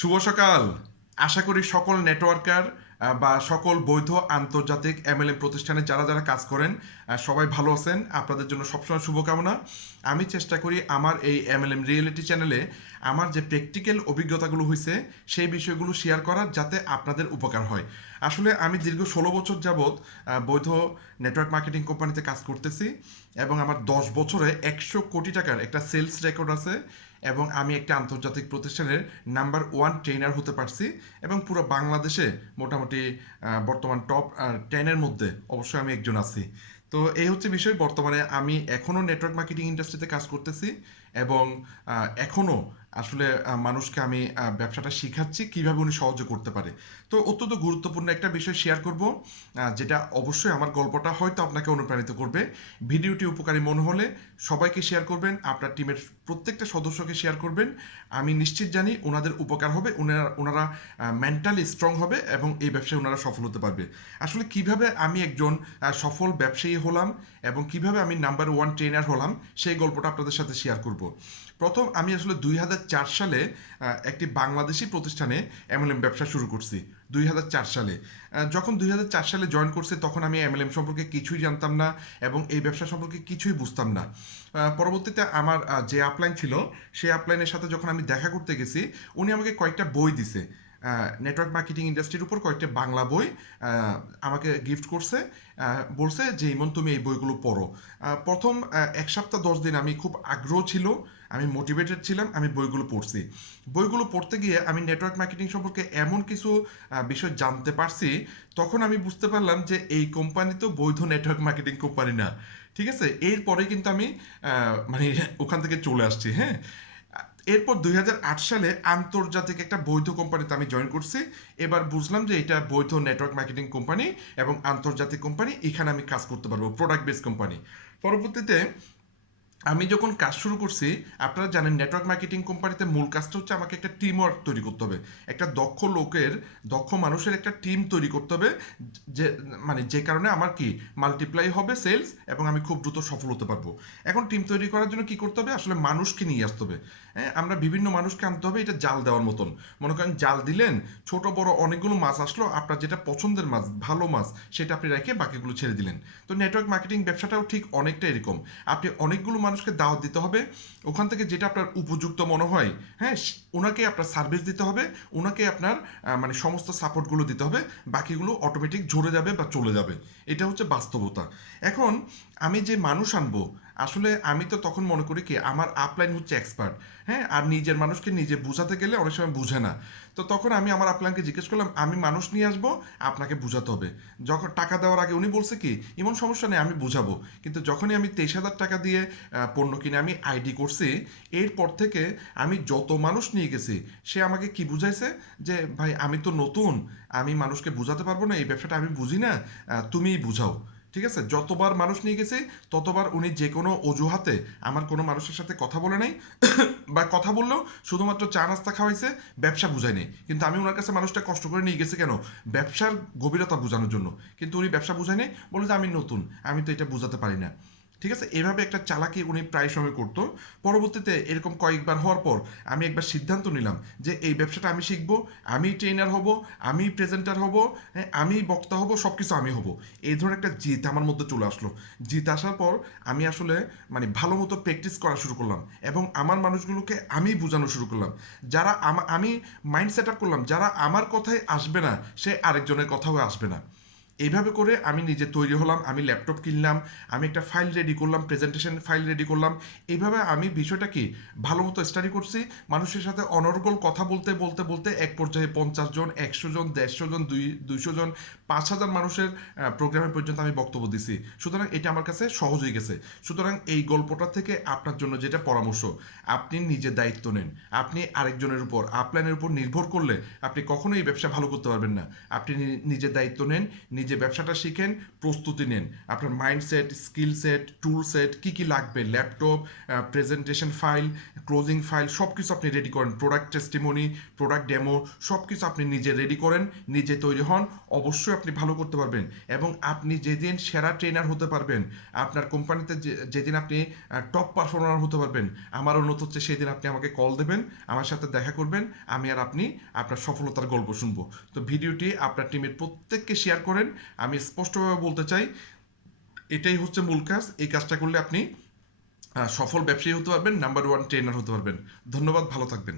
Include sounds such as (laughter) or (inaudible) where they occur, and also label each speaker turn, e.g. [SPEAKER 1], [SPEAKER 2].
[SPEAKER 1] শুভ সকাল। আশা করি সকল নেটওয়ার্কার বা সকল বৈধ আন্তর্জাতিক এমএলএম প্রতিষ্ঠানে যারা যারা কাজ করেন সবাই ভালো আছেন। আপনাদের জন্য সবসময় শুভকামনা। আমি চেষ্টা করি আমার এই এমএলএম রিয়েলিটি চ্যানেলে আমার যে প্র্যাকটিক্যাল অভিজ্ঞতাগুলো হয়েছে সেই বিষয়গুলো শেয়ার করার যাতে আপনাদের উপকার হয়। আসলে আমি দীর্ঘ ষোলো বছর যাবৎ বৈধ নেটওয়ার্ক মার্কেটিং কোম্পানিতে কাজ করতেছি এবং আমার দশ বছরে একশো কোটি টাকার একটা সেলস রেকর্ড আছে। এবং আমি একটা আন্তর্জাতিক প্রতিষ্ঠানের নাম্বার ওয়ান ট্রেনার হতে পারছি এবং পুরো বাংলাদেশে মোটামুটি বর্তমান টপ টেনের মধ্যে অবশ্যই আমি একজন আছি। তো এই হচ্ছে বিষয়। বর্তমানে আমি এখনও নেটওয়ার্ক মার্কেটিং ইন্ডাস্ট্রিতে কাজ করতেছি এবং এখনও আসলে মানুষকে আমি ব্যবসাটা শিখাচ্ছি কীভাবে উনি সহজে করতে পারে। তো অত্যন্ত গুরুত্বপূর্ণ একটা বিষয় শেয়ার করব যেটা অবশ্যই আমার গল্পটা হয়তো আপনাকে অনুপ্রাণিত করবে। ভিডিওটি উপকারী মনে হলে সবাইকে শেয়ার করবেন, আপনার টিমের প্রত্যেকটা সদস্যকে শেয়ার করবেন। আমি নিশ্চিত জানি ওনাদের উপকার হবে ওনারা ওনারা মেন্টালি স্ট্রং হবে এবং এই ব্যবসায় ওনারা সফল হতে পারবে। আসলে কীভাবে আমি একজন সফল ব্যবসায়ী হলাম এবং কীভাবে আমি নাম্বার ওয়ান ট্রেনার হলাম, সেই গল্পটা আপনাদের সাথে শেয়ার করব। প্রথম আমি আসলে দুই হাজার চার সালে একটি বাংলাদেশি প্রতিষ্ঠানে এমএলএম ব্যবসা শুরু করছি, দুই হাজার চার সালে। যখন দুই হাজার চার সালে জয়েন করছে, তখন আমি এমএলএম সম্পর্কে কিছুই জানতাম না এবং এই ব্যবসা সম্পর্কে কিছুই বুঝতাম না। পরবর্তীতে আমার যে আপলাইন ছিল, সেই আপলাইনের সাথে যখন আমি দেখা করতে গেছি, উনি আমাকে কয়েকটা বই দিছে। নেটওয়ার্ক মার্কেটিং ইন্ডাস্ট্রির উপর কয়েকটা বাংলা বই আমাকে গিফট করছে। বলছে যে, ইমন, তুমি এই বইগুলো পড়ো। প্রথম এক সপ্তাহ, দশ দিন আমি খুব আগ্রহ ছিল, আমি মোটিভেটেড ছিলাম, আমি বইগুলো পড়ছি। বইগুলো পড়তে গিয়ে আমি নেটওয়ার্ক মার্কেটিং সম্পর্কে এমন কিছু বিষয় জানতে পারছি, তখন আমি বুঝতে পারলাম যে, এই কোম্পানি তো বৈধ নেটওয়ার্ক মার্কেটিং কোম্পানি না। ঠিক আছে? এরপরে কিন্তু আমি মানে ওখান থেকে চলে আসছি হ্যাঁ? এরপর দুই হাজার আট সালে আন্তর্জাতিক একটা বৈধ কোম্পানিতে আমি জয়েন করছি। এবার বুঝলাম যে এটা বৈধ নেটওয়ার্ক মার্কেটিং কোম্পানি এবং আন্তর্জাতিক কোম্পানি এখানে আমি কাজ করতে পারব প্রোডাক্ট বেস কোম্পানি পরবর্তীতে আমি যখন কাজ শুরু করছি, আপনারা জানেন নেটওয়ার্ক মার্কেটিং কোম্পানিতে মূল কাজটা হচ্ছে আমাকে একটা টিম ওয়ার্ক তৈরি করতে হবে। একটা দক্ষ লোকের, দক্ষ মানুষের একটা টিম তৈরি করতে হবে, যে মানে যে কারণে আমার কি মাল্টিপ্লাই হবে সেলস এবং আমি খুব দ্রুত সফল হতে পারব। এখন টিম তৈরি করার জন্য কি করতে হবে? আসলে মানুষকে নিয়ে আসতে হবে। হ্যাঁ আমরা বিভিন্ন মানুষকে আনতে হবে, এটা জাল দেওয়ার মতন। মনে করেন জাল দিলেন, ছোট, বড় অনেকগুলো মাছ আসলো, আপনার যেটা পছন্দের মাছ, ভালো মাছ, সেটা আপনি রেখে বাকিগুলো ছেড়ে দিলেন। তো নেটওয়ার্ক মার্কেটিং ব্যবসাটাও ঠিক অনেকটা এরকম। আপনি অনেকগুলো মানুষকে দাওয়াত দিতে হবে। ওখান থেকে যেটা আপনার উপযুক্ত মনে হয় হ্যাঁ ওনাকে আপনার সার্ভিস দিতে হবে ওনাকে আপনার মানে সমস্ত সাপোর্টগুলো দিতে হবে, বাকিগুলো অটোমেটিক ঝরে যাবে বা চলে যাবে। এটা হচ্ছে বাস্তবতা। এখন আমি যে মানুষ আনব আসলে আমি তো তখন মনে করি কি, আমার আপলাইন হচ্ছে এক্সপার্ট হ্যাঁ? আর নিজের মানুষকে নিজে বোঝাতে গেলে অনেক সময় বুঝে না। তো তখন আমি আমার আপলাইনকে জিজ্ঞেস করলাম, আমি মানুষ নিয়ে আসব, আপনাকে বোঝাতে হবে। যখন টাকা দেওয়ার আগে উনি বলছে কি এমন সমস্যা নেই, আমি বুঝাবো। কিন্তু যখনই আমি তেইশ হাজার টাকা দিয়ে পণ্য কিনে আমি আইডি করছি, এরপর থেকে আমি যত মানুষ নিয়ে গেছি, সে আমাকে কি বুঝাইছে? যে, ভাই, আমি তো নতুন, আমি মানুষকে বোঝাতে পারব না, এই ব্যবসাটা আমি বুঝি না তুমিই বুঝাও। ঠিক আছে? যতবার মানুষ নিয়ে গেছে, ততবার উনি যে কোনো অজুহাতে আমার কোনো মানুষের সাথে কথা বলে নেই, (coughs) বা কথা বললেও শুধুমাত্র চা নাস্তা খাওয়াইছে, ব্যবসা বুঝায় নেই। কিন্তু আমি ওনার কাছে মানুষটা কষ্ট করে নিয়ে গেছে কেন? ব্যবসার গভীরতা বোঝানোর জন্য। কিন্তু উনি ব্যবসা বুঝায় নেই বলে যে আমি নতুন, আমি তো এটা বোঝাতে পারি না। ঠিক আছে? এভাবে একটা চালাকি উনি প্রায় সময় করতো। পরবর্তীতে এরকম কয়েকবার হওয়ার পর আমি একবার সিদ্ধান্ত নিলাম যে এই ব্যবসাটা আমি শিখব, আমি ট্রেনার হব, আমি প্রেজেন্টার হব হ্যাঁ আমি বক্তা হব সব কিছু আমি হব। এই ধরনের একটা জিত আমার মধ্যে চলে আসলো। জিত আসার পর আমি আসলে মানে ভালো মতো প্র্যাকটিস করা শুরু করলাম এবং আমার মানুষগুলোকে আমি বোঝানো শুরু করলাম। যারা আমা- মাইন্ড সেট আপ করলাম, যারা আমার কথায় আসবে না, সে আরেকজনের কথাও আসবে না। এইভাবে করে আমি নিজে তৈরি হলাম, আমি ল্যাপটপ কিনলাম, আমি একটা ফাইল রেডি করলাম প্রেজেন্টেশন ফাইল রেডি করলাম। এইভাবে আমি বিষয়টা কি, ভালো মতো স্টাডি করছি, মানুষের সাথে অনর্গল কথা বলতে বলতে বলতে এক পর্যায়ে পঞ্চাশ জন, একশো জন, দেড়শো জন, দুই, দুইশো জন, পাঁচ হাজার মানুষের প্রোগ্রামে পর্যন্ত আমি বক্তব্য দিছি। সুতরাং এটা আমার কাছে সহজ হয়ে গেছে। সুতরাং এই গল্পটা থেকে আপনার জন্য যেটা পরামর্শ, আপনি নিজে দায়িত্ব নেন। আপনি আরেকজনের উপর আপলাইনের উপর নির্ভর করলে আপনি কখনোই এই ব্যবসা ভালো করতে পারবেন না। আপনি নিজে দায়িত্ব নেন, নিজে ব্যবসাটা শিখেন, প্রস্তুতি নেন। আপনার mindset skill set tool set কী কী লাগবে? Laptop presentation file closing file সব কিছু আপনি রেডি করেন। প্রোডাক্ট টেস্টিমনি প্রোডাক্ট ডেমো সব কিছু আপনি নিজে রেডি করেন, নিজে তৈরি হন, অবশ্যই আপনি ভালো করতে পারবেন। এবং আপনি যেদিন সেরা ট্রেনার হতে পারবেন, আপনার কোম্পানিতে যে- যেদিন আপনি টপ পারফর্মার হতে পারবেন আমার অনুরোধ হচ্ছে সেই দিন আপনি আমাকে কল দেবেন, আমার সাথে দেখা করবেন, আমি আর আপনি আপনার সফলতার গল্প শুনব। তো ভিডিওটি আপনার টিমের প্রত্যেককে শেয়ার করেন আমি স্পষ্টভাবে বলতে চাই, এটাই হচ্ছে মূল কাজ। এই কাজটা করলে আপনি সফল ব্যবসায়ী হতে পারবেন নাম্বার ওয়ান ট্রেনার হতে পারবেন। ধন্যবাদ, ভালো থাকবেন।